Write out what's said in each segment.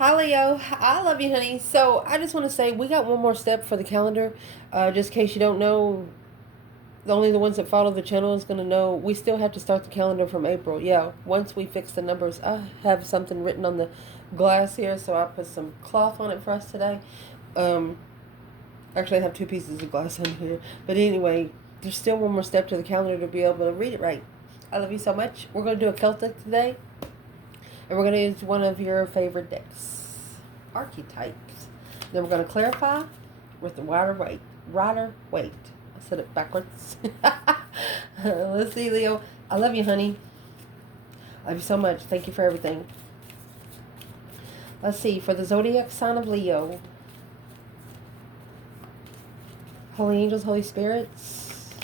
Hi Leo, I love you, honey. So I just want to say we got one more step for the calendar. Just in case you don't know, only the ones that follow the channel is going to know. We still have to start the calendar from April. Yeah, once we fix the numbers, I have something written on the glass here, so I put some cloth on it for us today. Um, Actually, I have two pieces of glass on here, but anyway, there's still one more step to the calendar to be able to read it right. I love you so much. We're going to do a Celtic today. And we're going to use one of your favorite decks, archetypes. Then we're going to clarify with the rider weight. I said it backwards. Let's see, Leo. I love you, honey. I love you so much. Thank you for everything. Let's see, for the zodiac sign of Leo. Holy angels, holy spirits.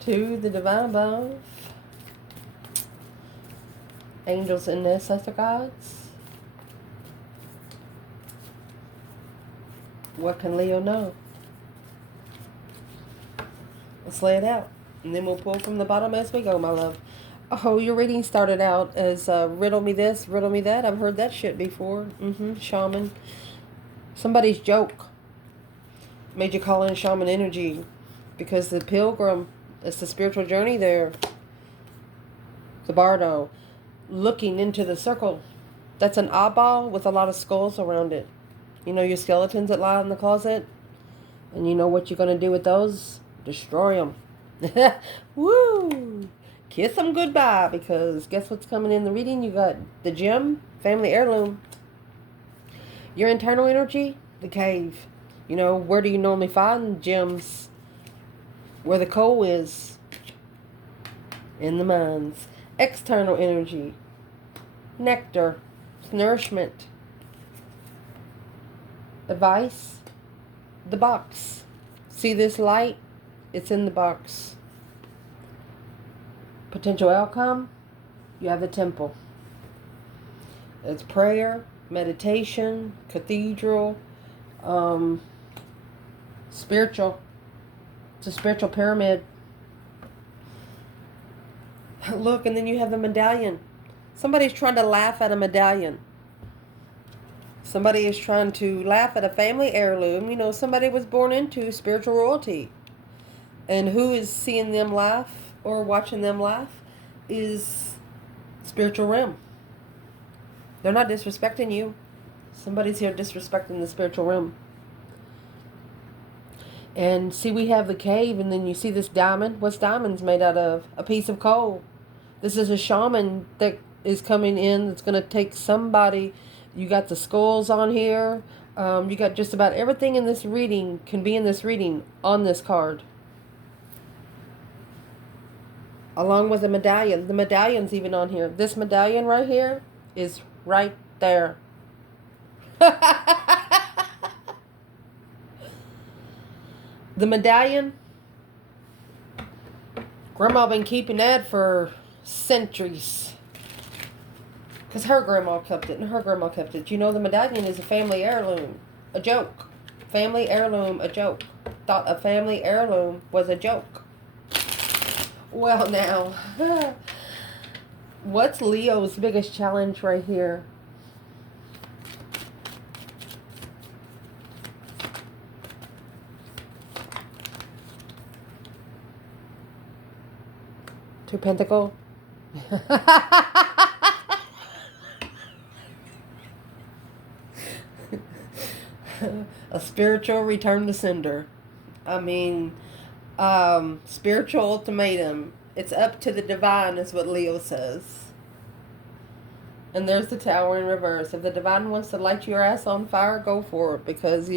To the divine above. Angels and ancestor gods. What can Leo know? Let's lay it out. And then we'll pull from the bottom as we go, my love. Oh, your reading started out as riddle me this, riddle me that. I've heard that shit before. Shaman. Somebody's joke made you call in shaman energy. Because the pilgrim, it's the spiritual journey there. The bardo. Looking into the circle. That's an eyeball with a lot of skulls around it. You know your skeletons that lie in the closet? And you know what you're going to do with those? Destroy them. Woo! Kiss them goodbye, because guess what's coming in the reading? You got the gem, family heirloom. Your internal energy, the cave. You know, where do you normally find gems? Where the coal is. In the mines. External energy. Nectar. Nourishment. Advice. The box. See this light? It's in the box. Potential outcome? You have the temple. It's prayer, meditation, cathedral, spiritual. It's a spiritual pyramid. Look, and then you have the medallion. Somebody's trying to laugh at a medallion. Somebody is trying to laugh at a family heirloom. You know, somebody was born into spiritual royalty. And who is seeing them laugh or watching them laugh is spiritual realm. They're not disrespecting you. Somebody's here disrespecting the spiritual realm. And see, we have the cave, and then you see this diamond. What's diamonds made out of? A piece of coal. This is a shaman that is coming in that's going to take somebody. You got the skulls on here. You got just about everything in this reading can be in this reading on this card. Along with the medallion. The medallion's even on here. This medallion right here is right there. The medallion, Grandma been keeping that for centuries. Because her grandma kept it, and her grandma kept it. You know, the medallion is a family heirloom. A joke. Family heirloom, a joke. Thought a family heirloom was a joke. Well, now, what's Leo's biggest challenge right here? Two Pentacle. A spiritual return to sender. I mean, spiritual ultimatum. It's up to the divine is what Leo says. And there's the tower in reverse. If the divine wants to light your ass on fire, go for it. Because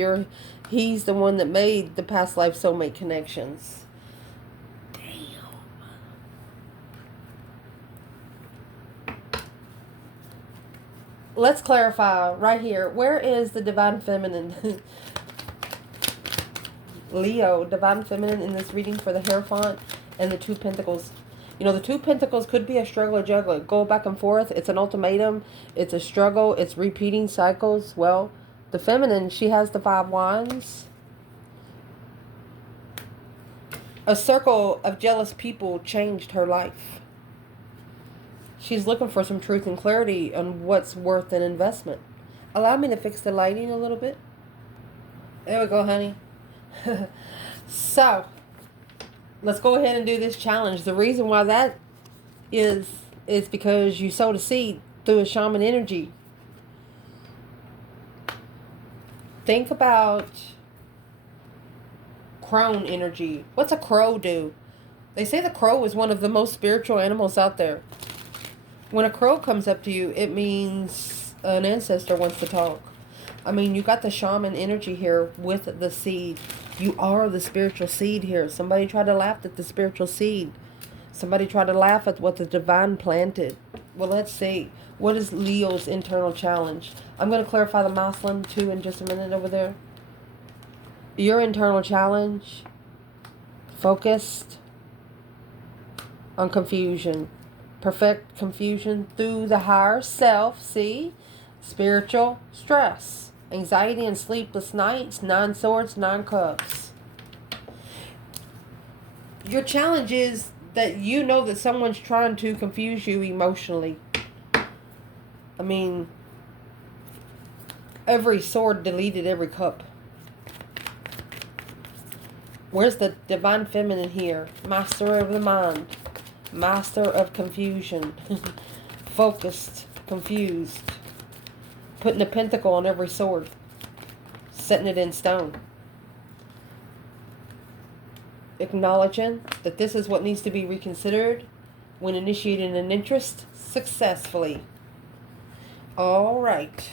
he's the one that made the past life soulmate connections. Let's clarify right here. Where is the divine feminine? Leo, divine feminine in this reading for the Hierophant and the Two Pentacles. You know, the Two Pentacles could be a struggle or juggler. Go back and forth. It's an ultimatum. It's a struggle. It's repeating cycles. Well, the feminine, she has the Five Wands. A circle of jealous people changed her life. She's looking for some truth and clarity on what's worth an investment. Allow me to fix the lighting a little bit. There we go, honey. So, let's go ahead and do this challenge. The reason why that is because you sowed a seed through a shaman energy. Think about crone energy. What's a crow do? They say the crow is one of the most spiritual animals out there. When a crow comes up to you, it means an ancestor wants to talk. I mean, you got the shaman energy here with the seed. You are the spiritual seed here. Somebody tried to laugh at the spiritual seed. Somebody tried to laugh at what the divine planted. Well, let's see. What is Leo's internal challenge? I'm going to clarify the masculine too in just a minute over there. Your internal challenge, focused on confusion. Perfect confusion through the higher self. See? Spiritual stress. Anxiety and sleepless nights. 9 swords, 9 cups. Your challenge is that you know that someone's trying to confuse you emotionally. I mean, every sword deleted every cup. Where's the divine feminine here? Master of the mind. Master of confusion. Focused. Confused. Putting a pentacle on every sword. Setting it in stone. Acknowledging that this is what needs to be reconsidered when initiating an interest successfully. All right.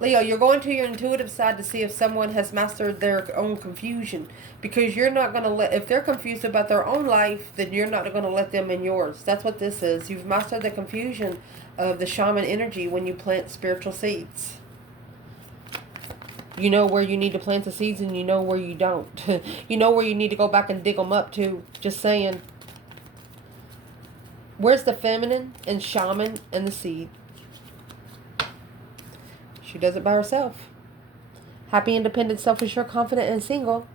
Leo, you're going to your intuitive side to see if someone has mastered their own confusion. Because you're not going to let... If they're confused about their own life, then you're not going to let them in yours. That's what this is. You've mastered the confusion of the shaman energy when you plant spiritual seeds. You know where you need to plant the seeds and you know where you don't. You know where you need to go back and dig them up too. Just saying. Where's the feminine and shaman and the seed? She does it by herself. Happy, independent, self-assured, confident, and single.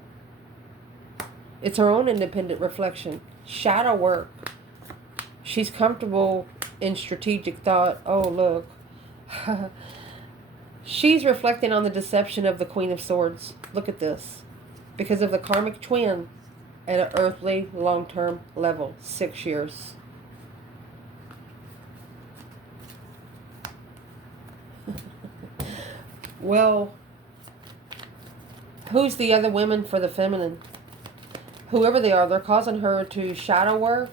It's her own independent reflection. Shadow work. She's comfortable in strategic thought. Oh, look. She's reflecting on the deception of the Queen of Swords. Look at this. Because of the karmic twin at an earthly long-term level. 6 years. Well, who's the other women for the feminine? Whoever they are, they're causing her to shadow work,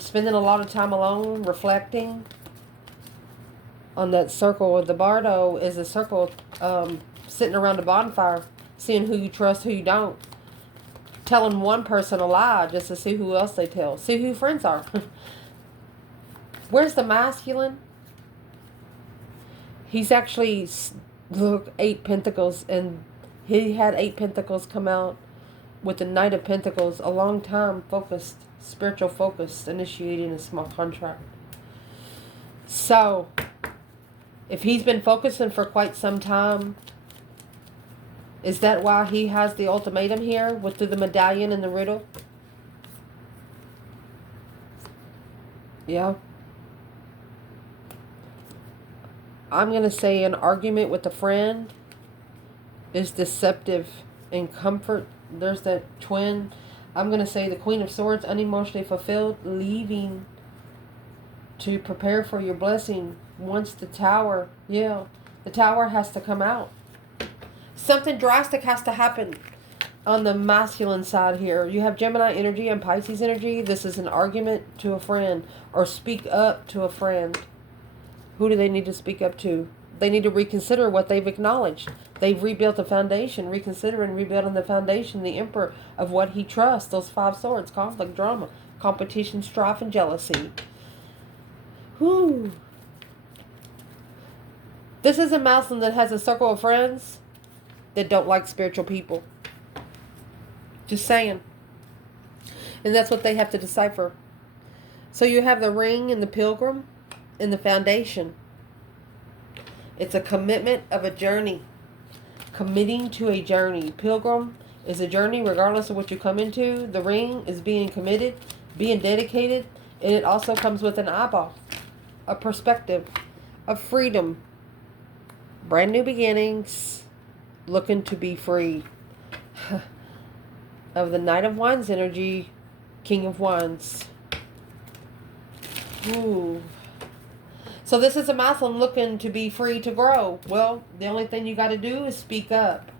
spending a lot of time alone, reflecting. On that circle, the bardo is a circle sitting around a bonfire, seeing who you trust, who you don't. Telling one person a lie just to see who else they tell. See who friends are. Where's the masculine? He's actually... Look, 8 pentacles, and he had 8 pentacles come out with the Knight of Pentacles. A long time focused, spiritual focused, initiating a small contract. So, if he's been focusing for quite some time, is that why he has the ultimatum here with the medallion and the riddle? Yeah. I'm going to say an argument with a friend is deceptive in comfort. There's that twin. I'm going to say the Queen of Swords, unemotionally fulfilled, leaving to prepare for your blessing. Once the tower, yeah, the tower has to come out. Something drastic has to happen on the masculine side here. You have Gemini energy and Pisces energy. This is an argument to a friend or speak up to a friend. Who do they need to speak up to? They need to reconsider what they've acknowledged. They've rebuilt a foundation. Reconsider and rebuild on the foundation, the emperor of what he trusts. Those 5 swords, conflict, drama, competition, strife, and jealousy. Whew. This is a masculine that has a circle of friends that don't like spiritual people. Just saying. And that's what they have to decipher. So you have the ring and the pilgrim. In the foundation, it's a commitment of a journey. Committing to a journey. Pilgrim is a journey regardless of what you come into. The ring is being committed, being dedicated, And it also comes with an eyeball, a perspective, of freedom, brand new beginnings, looking to be free. Of the Knight of Wands energy, King of Wands. Ooh. So this is a masculine looking to be free to grow. Well, the only thing you got to do is speak up.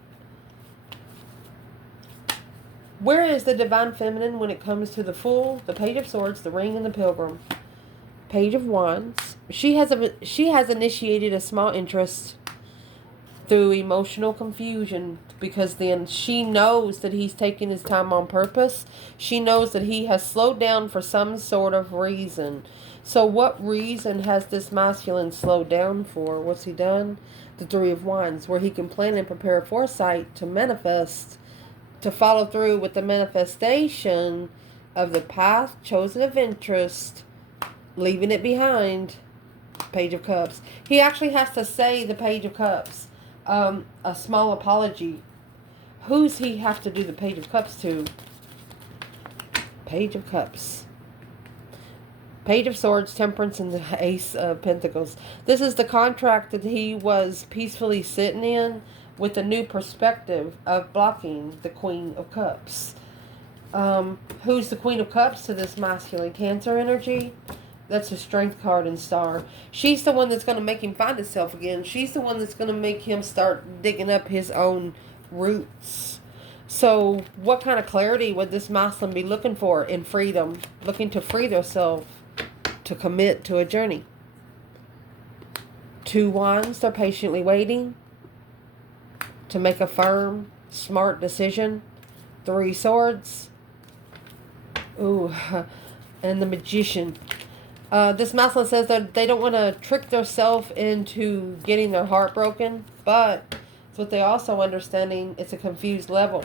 Where is the divine feminine when it comes to the Fool, the Page of Swords, the Ring, and the Pilgrim? Page of Wands. She has initiated a small interest through emotional confusion, because then she knows that he's taking his time on purpose. She knows that he has slowed down for some sort of reason. So what reason has this masculine slowed down for? What's he done? The Three of Wands, where he can plan and prepare foresight to manifest, to follow through with the manifestation of the path chosen of interest, leaving it behind. Page of Cups. He actually has to say the Page of Cups. A small apology. Who's he have to do the Page of Cups to? Page of Cups. Page of Swords, Temperance, and the Ace of Pentacles. This is the contract that he was peacefully sitting in, with a new perspective of blocking the Queen of Cups. Who's the Queen of Cups to this masculine Cancer energy? That's a Strength card and Star. She's the one that's going to make him find himself again. She's the one that's going to make him start digging up his own roots. So what kind of clarity would this masculine be looking for in freedom? Looking to free themselves, to commit to a journey. Two Wands, they're patiently waiting to make a firm, smart decision. Three Swords. Ooh, and the Magician. This masculine says that they don't want to trick themselves into getting their heart broken, but it's what they also understanding, it's a confused level.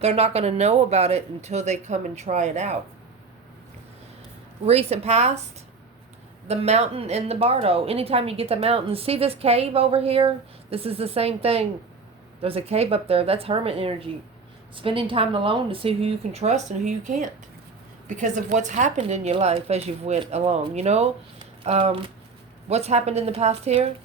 They're not going to know about it until they come and try it out. Recent past, the Mountain and the Bardo. Anytime you get the mountain, see this cave over here? This is the same thing. There's a cave up there. That's hermit energy. Spending time alone to see who you can trust and who you can't, because of what's happened in your life as you've went along, you know. What's happened in the past here?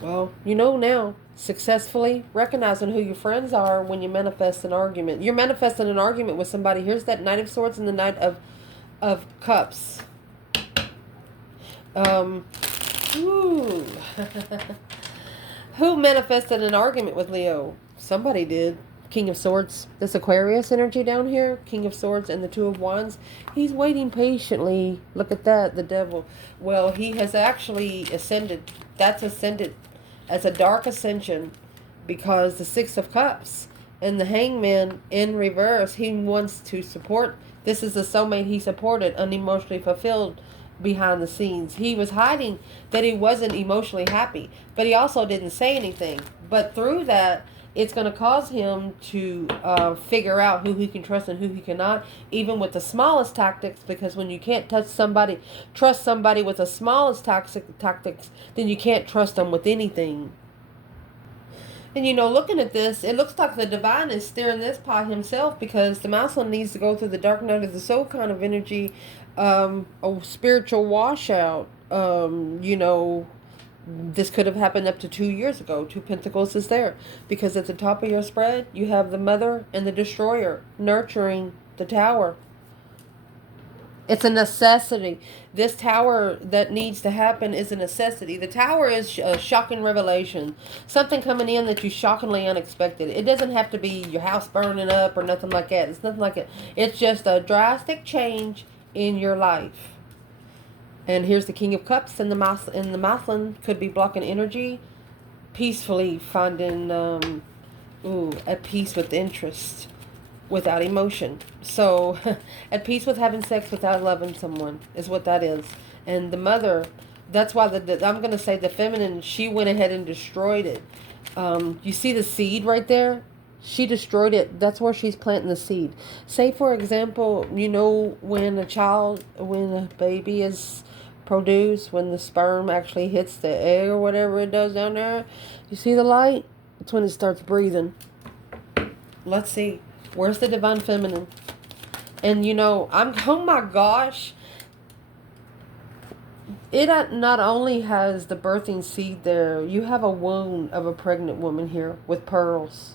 Well, you know now. Successfully recognizing who your friends are when you manifest an argument. You're manifesting an argument with somebody. Here's that Knight of Swords and the Knight of Cups. Ooh. Who manifested an argument with Leo? Somebody did. King of Swords. This Aquarius energy down here. King of Swords and the Two of Wands. He's waiting patiently. Look at that. The devil. Well, he has actually ascended. That's ascended as a dark ascension, because the Six of Cups and the Hangman in reverse. He wants to support. This is the soulmate he supported, unemotionally fulfilled behind the scenes. He was hiding that he wasn't emotionally happy, but he also didn't say anything. But through that, it's going to cause him to figure out who he can trust and who he cannot, even with the smallest tactics, because when you can't trust somebody with the smallest tactics, then you can't trust them with anything. And, you know, looking at this, it looks like the divine is steering this pot himself, because the masculine needs to go through the dark night of the soul kind of energy, a spiritual washout. You know, this could have happened up to 2 years ago. Two Pentacles is there, because at the top of your spread, you have the Mother and the Destroyer nurturing the Tower. It's a necessity. This Tower that needs to happen is a necessity. The Tower is a shocking revelation. Something coming in that you shockingly unexpected. It doesn't have to be your house burning up or nothing like that. It's nothing like it. It's just a drastic change in your life. And here's the King of Cups, and the masculine could be blocking energy, peacefully finding at peace with interest, without emotion. So at peace with having sex without loving someone is what that is. And the Mother, that's why I'm going to say the feminine, she went ahead and destroyed it. You see the seed right there? She destroyed it. That's where she's planting the seed. Say, for example, you know, when a baby is produced, when the sperm actually hits the egg or whatever it does down there, you see the light? It's when it starts breathing. Let's see. Where's the divine feminine? And oh my gosh, it not only has the birthing seed there, you have a wound of a pregnant woman here with pearls.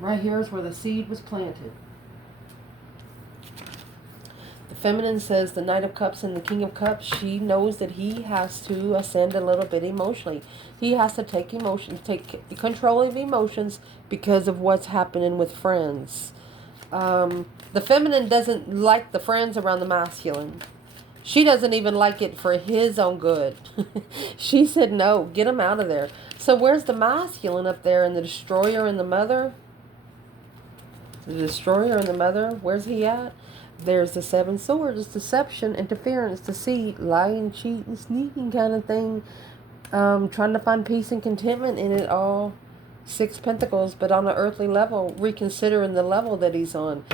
Right here is where the seed was planted. The feminine says the Knight of Cups and the King of Cups, she knows that he has to ascend a little bit emotionally. He has to take control of emotions because of what's happening with friends. The feminine doesn't like the friends around the masculine. She doesn't even like it for his own good. She said, no, get him out of there. So where's the masculine up there and the destroyer and the mother? The destroyer and the mother, where's he at? There's the Seven Swords, deception, interference, deceit, lying, cheating, sneaking kind of thing. Trying to find peace and contentment in it all. Six Pentacles, but on an earthly level, reconsidering the level that he's on.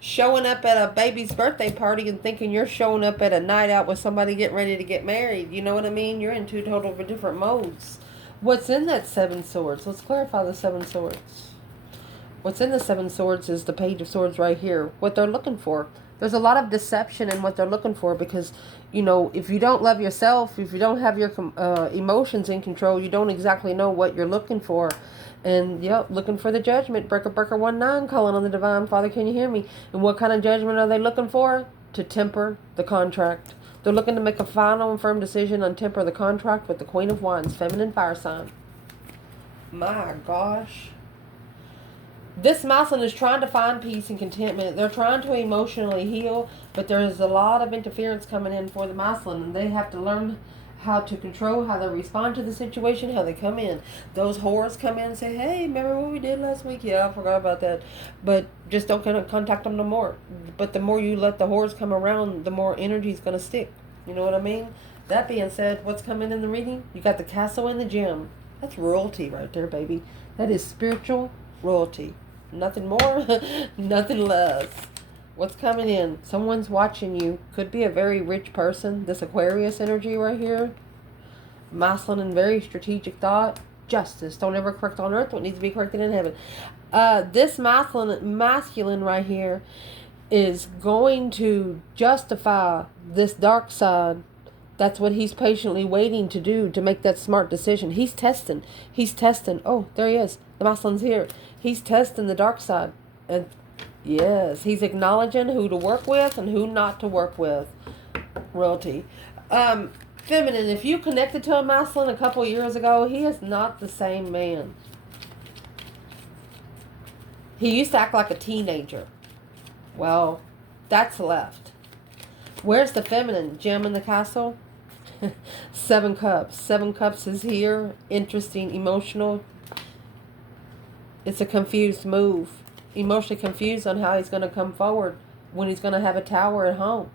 Showing up at a baby's birthday party and thinking you're showing up at a night out with somebody getting ready to get married. You know what I mean? You're in two total different modes. What's in that Seven Swords? Let's clarify the Seven Swords. What's in the Seven Swords is the Page of Swords right here. What they're looking for. There's a lot of deception in what they're looking for because, if you don't love yourself, if you don't have your emotions in control, you don't exactly know what you're looking for. And, looking for the judgment. Breaker 19 calling on the Divine Father, can you hear me? And what kind of judgment are they looking for? To temper the contract. They're looking to make a final and firm decision on temper the contract with the Queen of Wands, feminine fire sign. My gosh. This masculine is trying to find peace and contentment. They're trying to emotionally heal, but there's a lot of interference coming in for the masculine, and they have to learn how to control how they respond to the situation, how they come in. Those whores come in and say, hey, remember what we did last week? Yeah, I forgot about that. But just don't contact them no more. But the more you let the whores come around, the more energy is going to stick. You know what I mean? That being said, what's coming in the reading? You got the castle and the gem. That's royalty right there, baby. That is spiritual royalty. Nothing more, nothing less. What's coming in? Someone's watching you. Could be a very rich person. This Aquarius energy right here. Masculine and very strategic thought. Justice. Don't ever correct on earth what needs to be corrected in heaven. This masculine right here is going to justify this dark side. That's what he's patiently waiting to do, to make that smart decision. He's testing. Oh, there he is. The masculine's here. He's testing the dark side. And yes, he's acknowledging who to work with and who not to work with. Royalty. Feminine, if you connected to a masculine a couple years ago, he is not the same man. He used to act like a teenager. Well, that's left. Where's the feminine? Gem in the castle? Seven Cups. Seven Cups is here. Interesting, emotional. It's a confused move. Emotionally confused on how he's going to come forward when he's going to have a tower at home.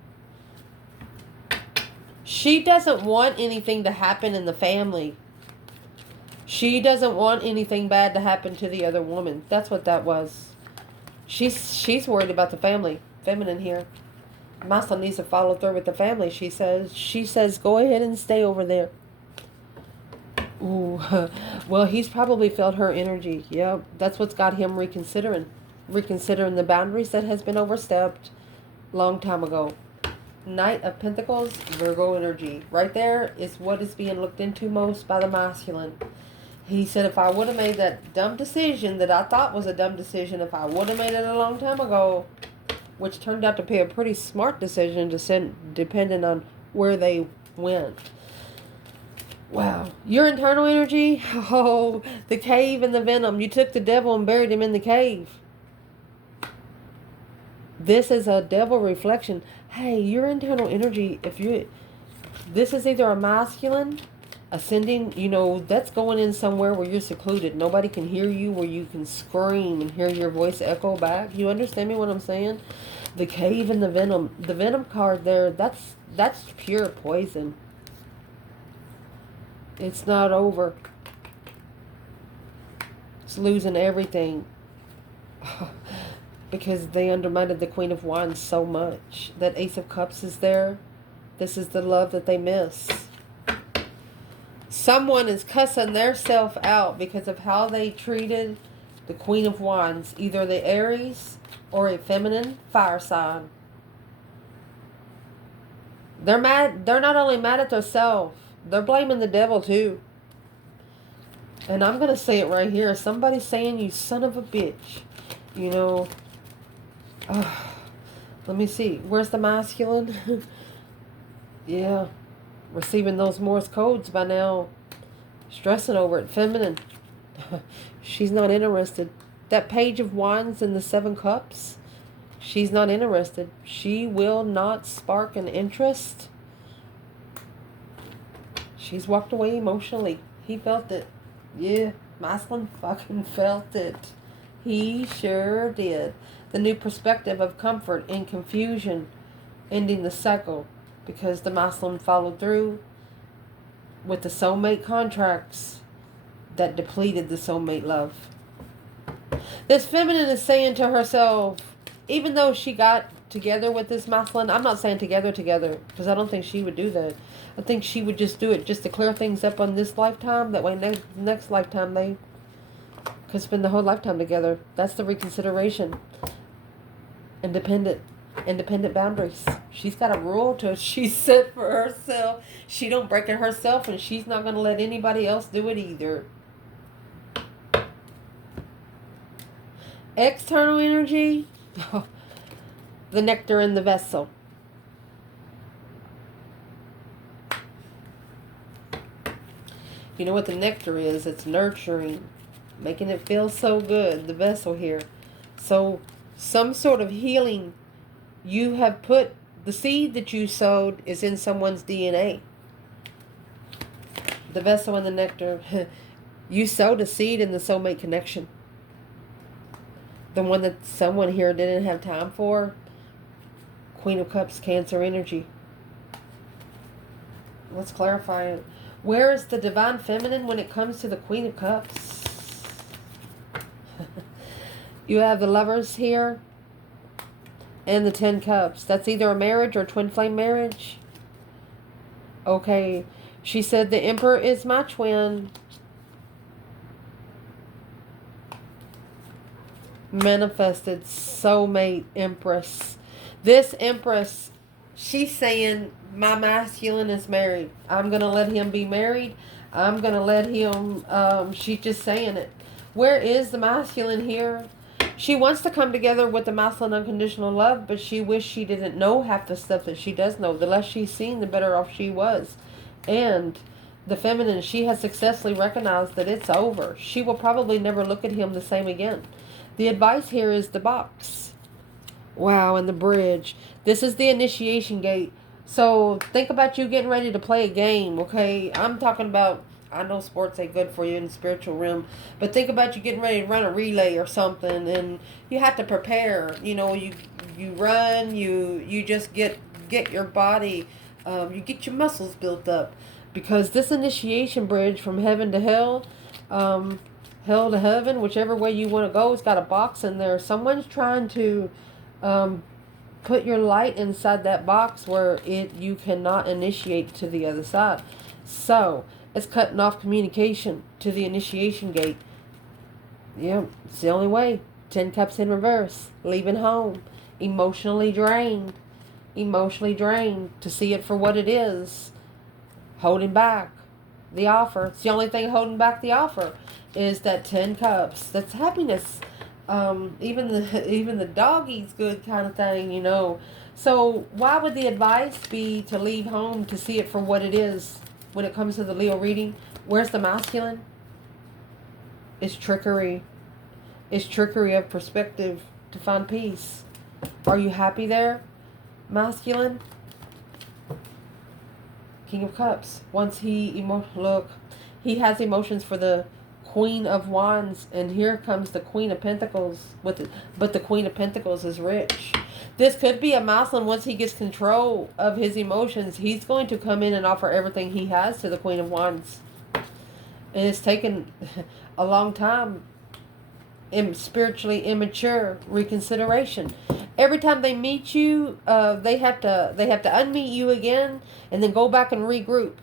She doesn't want anything to happen in the family. She doesn't want anything bad to happen to the other woman. That's what that was. She's worried about the family. Feminine here. Masculine needs to follow through with the family, she says. She says, go ahead and stay over there. Ooh, well, he's probably felt her energy. Yep, that's what's got him reconsidering the boundaries that has been overstepped long time ago. Knight of Pentacles, Virgo energy. Right there is what is being looked into most by the masculine. He said, if I would have made that dumb decision that I thought was a dumb decision, if I would have made it a long time ago, which turned out to be a pretty smart decision to send, depending on where they went. Wow. Your internal energy? Oh, the cave and the venom. You took the devil and buried him in the cave. This is a devil reflection. Hey, your internal energy, this is either a masculine, ascending, that's going in somewhere where you're secluded. Nobody can hear you, where you can scream and hear your voice echo back. You understand me what I'm saying? The cave and the venom. The venom card there, that's pure poison. It's not over. It's losing everything. Because they undermined the Queen of Wands so much. That Ace of Cups is there. This is the love that they miss. Someone is cussing their self out because of how they treated The Queen of Wands, either the Aries or a feminine fire sign. They're mad. They're not only mad at themselves, they're blaming the devil too. And I'm going to say it right here. Somebody's saying, you son of a bitch. You know, let me see. Where's the masculine? Yeah. Receiving those Morse codes by now. Stressing over it. Feminine. She's not interested. That Page of Wands and the 7 Cups. She's not interested. She will not spark an interest. She's walked away emotionally. He felt it. Yeah, masculine fucking felt it. He sure did. The new perspective of comfort in confusion, ending the cycle, because the masculine followed through with the soulmate contracts that depleted the soulmate love. This feminine is saying to herself, even though she got together with this masculine, I'm not saying together, because I don't think she would do that. I think she would just do it just to clear things up on this lifetime. That way next lifetime they could spend the whole lifetime together. That's the reconsideration. Independent boundaries. She's got a rule to she set for herself. She don't break it herself, and she's not going to let anybody else do it either. External energy. The nectar in the vessel. You know what the nectar is? It's nurturing, making it feel so good, the vessel here. So some sort of healing you have put, the seed that you sowed is in someone's DNA. The vessel and the nectar. You sowed a seed in the soulmate connection. The one that someone here didn't have time for. Queen of Cups, Cancer energy. Let's clarify it. Where is the divine feminine when it comes to the Queen of Cups? You have the Lovers here. And the 10 Cups. That's either a marriage or twin flame marriage. Okay. She said the Emperor is my twin. Manifested soulmate Empress. This Empress, she's saying my masculine is married. I'm going to let him be married. I'm going to let him, she's just saying it. Where is the masculine here? She wants to come together with the masculine unconditional love, but she wished she didn't know half the stuff that she does know. The less she's seen, the better off she was. And the feminine, she has successfully recognized that it's over. She will probably never look at him the same again. The advice here is the box. Wow, and the bridge. This is the initiation gate. So think about you getting ready to play a game, okay? I'm talking about, I know sports ain't good for you in the spiritual realm, but think about you getting ready to run a relay or something, and you have to prepare. You know, you run, you just get your body, you get your muscles built up, because this initiation bridge from heaven to hell, hell to heaven, whichever way you want to go, it's got a box in there. Someone's trying to put your light inside that box where you cannot initiate to the other side. So it's cutting off communication to the initiation gate. Yeah, it's the only way. 10 Cups in reverse. Leaving home. Emotionally drained. Emotionally drained. To see it for what it is. Holding back the offer. It's the only thing holding back the offer is that 10 Cups. That's happiness. Even the doggy's good kind of thing, you know. So why would the advice be to leave home to see it for what it is when it comes to the Leo reading? Where's the masculine? It's trickery. It's trickery of perspective to find peace. Are you happy there, masculine? King of Cups. Once he look, he has emotions for the Queen of Wands, and here comes the Queen of Pentacles with it, but the Queen of Pentacles is rich. This could be a masculine. Once he gets control of his emotions, he's going to come in and offer everything he has to the Queen of Wands. And it's taken a long time. Spiritually immature reconsideration. Every time they meet you, they have to unmeet you again and then go back and regroup.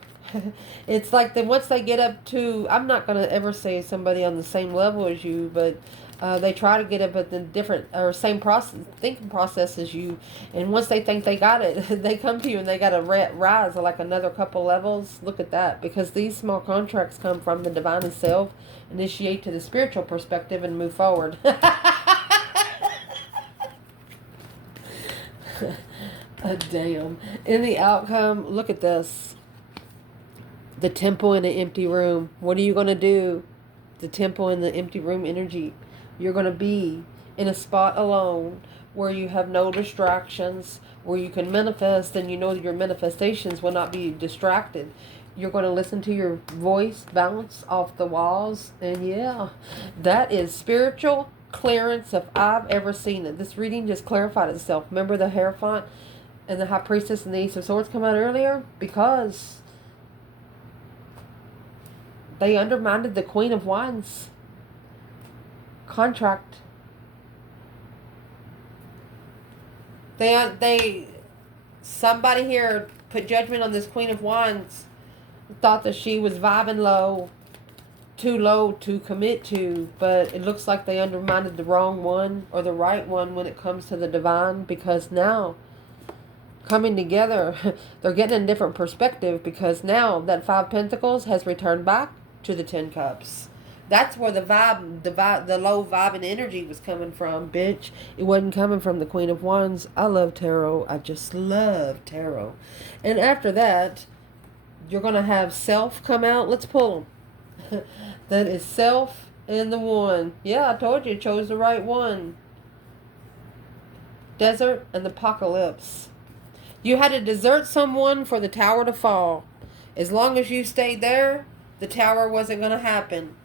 It's like once they get up to, I'm not going to ever say somebody on the same level as you, but They try to get it, but the different or same process, thinking process as you. And once they think they got it, they come to you and they got to rise like another couple levels. Look at that, because these small contracts come from the divine itself, initiate to the spiritual perspective and move forward. Damn. In the outcome, look at this. The temple in an empty room. What are you going to do? The temple in the empty room energy. You're going to be in a spot alone where you have no distractions, where you can manifest, and you know your manifestations will not be distracted. You're going to listen to your voice bounce off the walls. And yeah, that is spiritual clearance if I've ever seen it. This reading just clarified itself. Remember the Hierophant and the High Priestess and the Ace of Swords come out earlier? Because they undermined the Queen of Wands contract. Somebody here put judgment on this Queen of Wands, thought that she was vibing low to commit to, but it looks like they undermined the wrong one or the right one when it comes to the divine, because now coming together, they're getting a different perspective, because now that Five Pentacles has returned back to the 10 Cups. That's where the low vibing energy was coming from, bitch. It wasn't coming from the Queen of Wands. I love tarot. I just love tarot. And after that, you're going to have Self come out. Let's pull them. That is Self and the One. Yeah, I told you, chose the right one. Desert and the Apocalypse. You had to desert someone for the tower to fall. As long as you stayed there, the tower wasn't going to happen.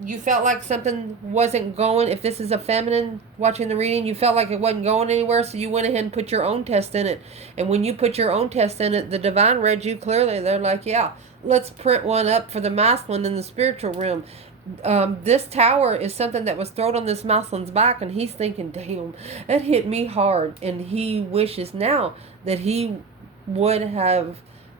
You felt like something wasn't going. If this is a feminine watching the reading, you felt like it wasn't going anywhere, so you went ahead and put your own test in it. And when you put your own test in it, the divine read you clearly. They're like, yeah, let's print one up for the masculine in the spiritual realm. This tower is something that was thrown on this masculine's back, and he's thinking, damn, that hit me hard. And he wishes now that he would have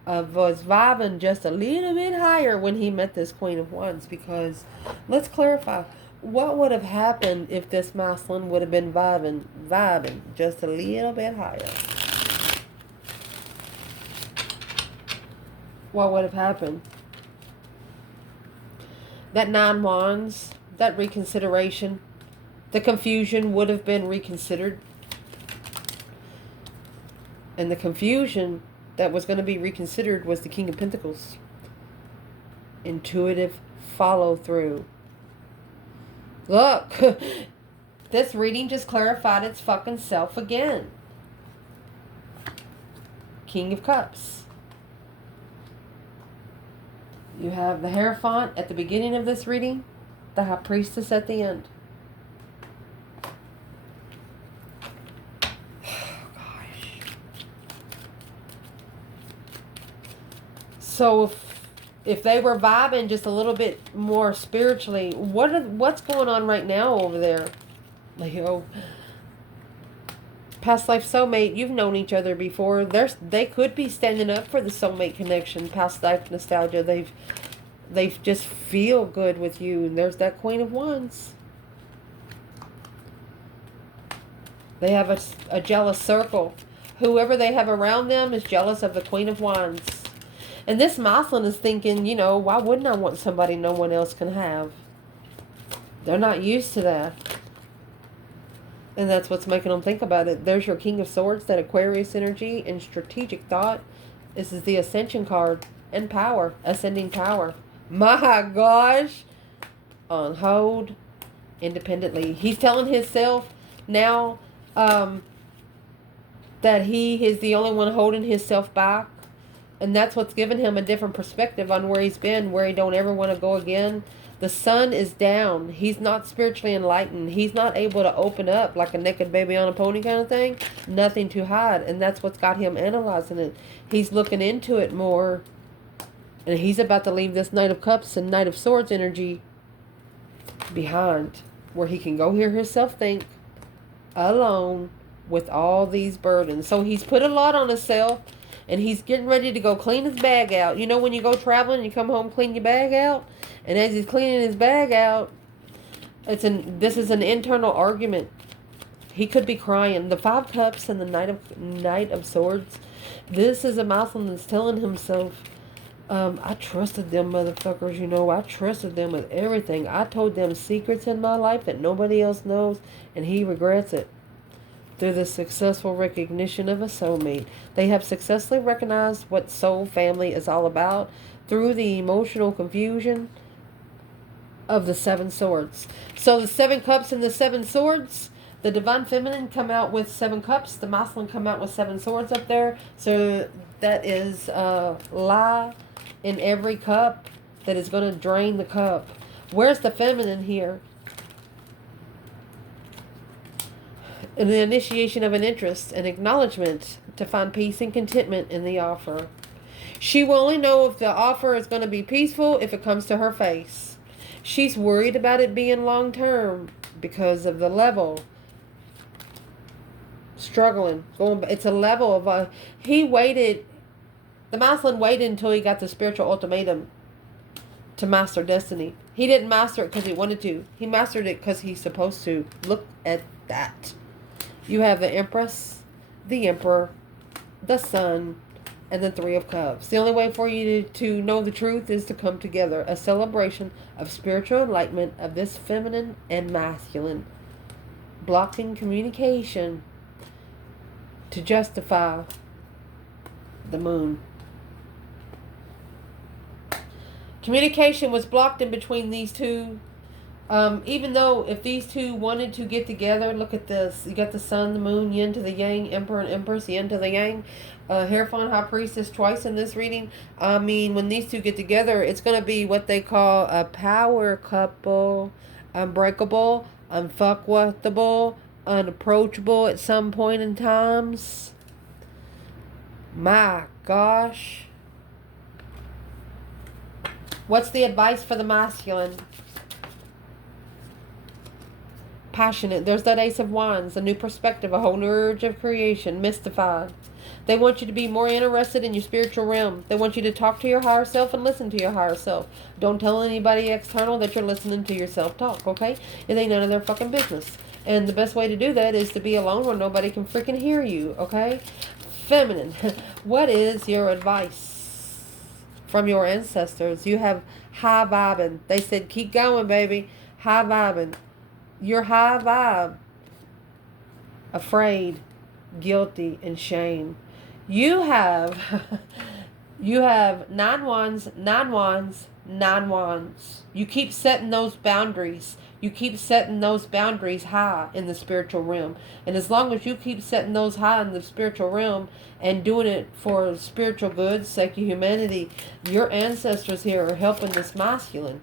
was vibing just a little bit higher when he met this Queen of Wands, because let's clarify, what would have happened if this masculine would have been vibing just a little bit higher? What would have happened? That 9 Wands, that reconsideration, the confusion would have been reconsidered. And the confusion that was going to be reconsidered was the King of Pentacles. Intuitive follow through. Look, this reading just clarified its fucking self again. King of Cups. You have the Hierophant at the beginning of this reading, the High Priestess at the end. So if they were vibing just a little bit more spiritually, what's going on right now over there? Like, past life soulmate, you've known each other before. They could be standing up for the soulmate connection. Past life nostalgia, they just feel good with you. And there's that Queen of Wands. They have a jealous circle. Whoever they have around them is jealous of the Queen of Wands. And this masculine is thinking, why wouldn't I want somebody no one else can have? They're not used to that. And that's what's making them think about it. There's your King of Swords, that Aquarius energy and strategic thought. This is the Ascension card and power, ascending power. My gosh. On hold, independently. He's telling himself now that he is the only one holding himself back. And that's what's given him a different perspective on where he's been, where he don't ever want to go again. The sun is down. He's not spiritually enlightened. He's not able to open up like a naked baby on a pony kind of thing. Nothing to hide. And that's what's got him analyzing it. He's looking into it more. And he's about to leave this Knight of Cups and Knight of Swords energy behind, where he can go hear himself think alone with all these burdens. So he's put a lot on himself. And he's getting ready to go clean his bag out. You know when you go traveling and you come home, clean your bag out? And as he's cleaning his bag out, This is an internal argument. He could be crying. The Five Cups and the Knight of Swords. This is a masculine that's telling himself, I trusted them motherfuckers, I trusted them with everything. I told them secrets in my life that nobody else knows, and he regrets it. Through the successful recognition of a soulmate, they have successfully recognized what soul family is all about through the emotional confusion of the Seven Swords. So the Seven Cups and the Seven Swords, the Divine Feminine come out with 7 cups. The Masculine come out with 7 swords up there. So that is lie in every cup that is going to drain the cup. Where's the feminine here? In the initiation of an interest, an acknowledgement to find peace and contentment in the offer. She will only know if the offer is going to be peaceful if it comes to her face. She's worried about it being long term because of the level. Struggling. It's a level of he waited. The masculine waited until he got the spiritual ultimatum to master destiny. He didn't master it because he wanted to. He mastered it because he's supposed to. Look at that. You have the Empress, the Emperor, the Sun, and the Three of Cups. The only way for you to know the truth is to come together. A celebration of spiritual enlightenment of this feminine and masculine. Blocking communication to justify the moon. Communication was blocked in between these two. Even though if these two wanted to get together, look at this. You got the sun, the moon, yin to the yang, emperor and empress, yin to the yang. Hierophant, high priestess twice in this reading. I mean, when these two get together, it's going to be what they call a power couple. Unbreakable, unfuckwithable, unapproachable at some point in times. My gosh. What's the advice for the masculine? Passionate. There's that Ace of Wands, a new perspective, a whole new urge of creation, mystified. They want you to be more interested in your spiritual realm. They want you to talk to your higher self and listen to your higher self. Don't tell anybody external that you're listening to your self-talk, okay? It ain't none of their fucking business. And the best way to do that is to be alone where nobody can freaking hear you, okay? Feminine. What is your advice from your ancestors? You have high vibing. They said, keep going, baby. High vibing. You're high vibe. Afraid, guilty, and shame. You have 9 wands, 9 wands, 9 wands. You keep setting those boundaries. You keep setting those boundaries high in the spiritual realm. And as long as you keep setting those high in the spiritual realm and doing it for spiritual good, sake of humanity, your ancestors here are helping this masculine.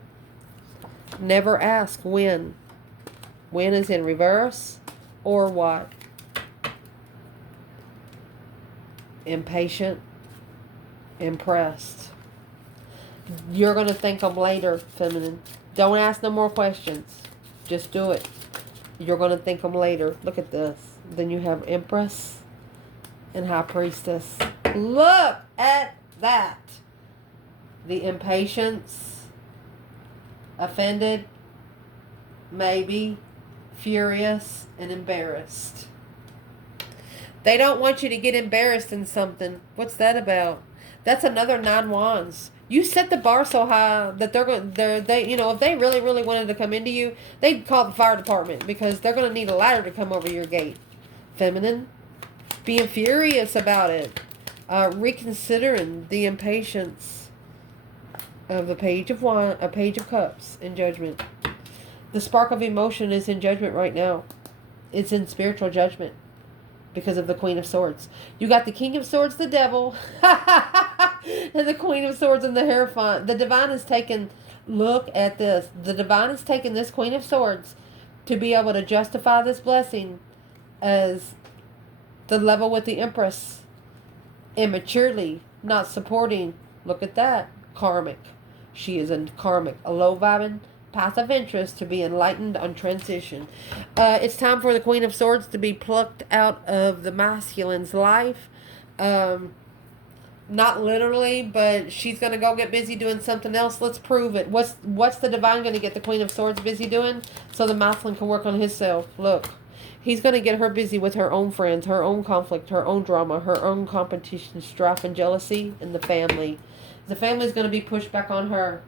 Never ask when. When is in reverse or what? Impatient, impressed. You're going to think them later, feminine. Don't ask no more questions. Just do it. You're going to think them later. Look at this. Then you have Empress and High Priestess. Look at that. The impatience, offended, maybe, furious, and embarrassed. They don't want you to get embarrassed in something. What's that about? That's another 9 wands. You set the bar so high that if they really, really wanted to come into you, they'd call the fire department because they're going to need a ladder to come over your gate. Feminine, being furious about it, reconsidering the impatience of the Page of Cups in Judgment. The spark of emotion is in Judgment right now. It's in spiritual judgment because of the Queen of Swords. You got the King of Swords, the Devil, and the Queen of Swords and the Hierophant. The Divine has taken, look at this. The Divine has taken this Queen of Swords to be able to justify this blessing as the level with the Empress. Immaturely, not supporting. Look at that. Karmic. She is a karmic, a low vibing path of interest to be enlightened on transition. It's time for the Queen of Swords to be plucked out of the masculine's life. Not literally, but she's gonna go get busy doing something else. Let's prove it. What's the divine gonna get the Queen of Swords busy doing? So the masculine can work on himself. Look. He's gonna get her busy with her own friends, her own conflict, her own drama, her own competition, strife, and jealousy in the family. The family's gonna be pushed back on her.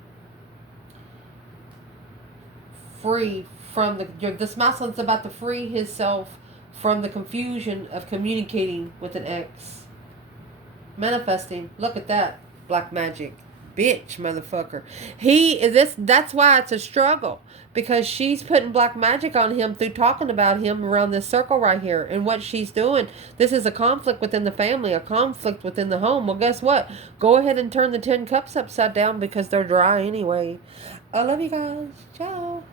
Free from this masculine's about to free himself from the confusion of communicating with an ex. Manifesting. Look at that. Black magic. Bitch, motherfucker. That's why it's a struggle. Because she's putting black magic on him through talking about him around this circle right here. And what she's doing, this is a conflict within the family, a conflict within the home. Well, guess what? Go ahead and turn the 10 cups upside down because they're dry anyway. I love you guys. Ciao.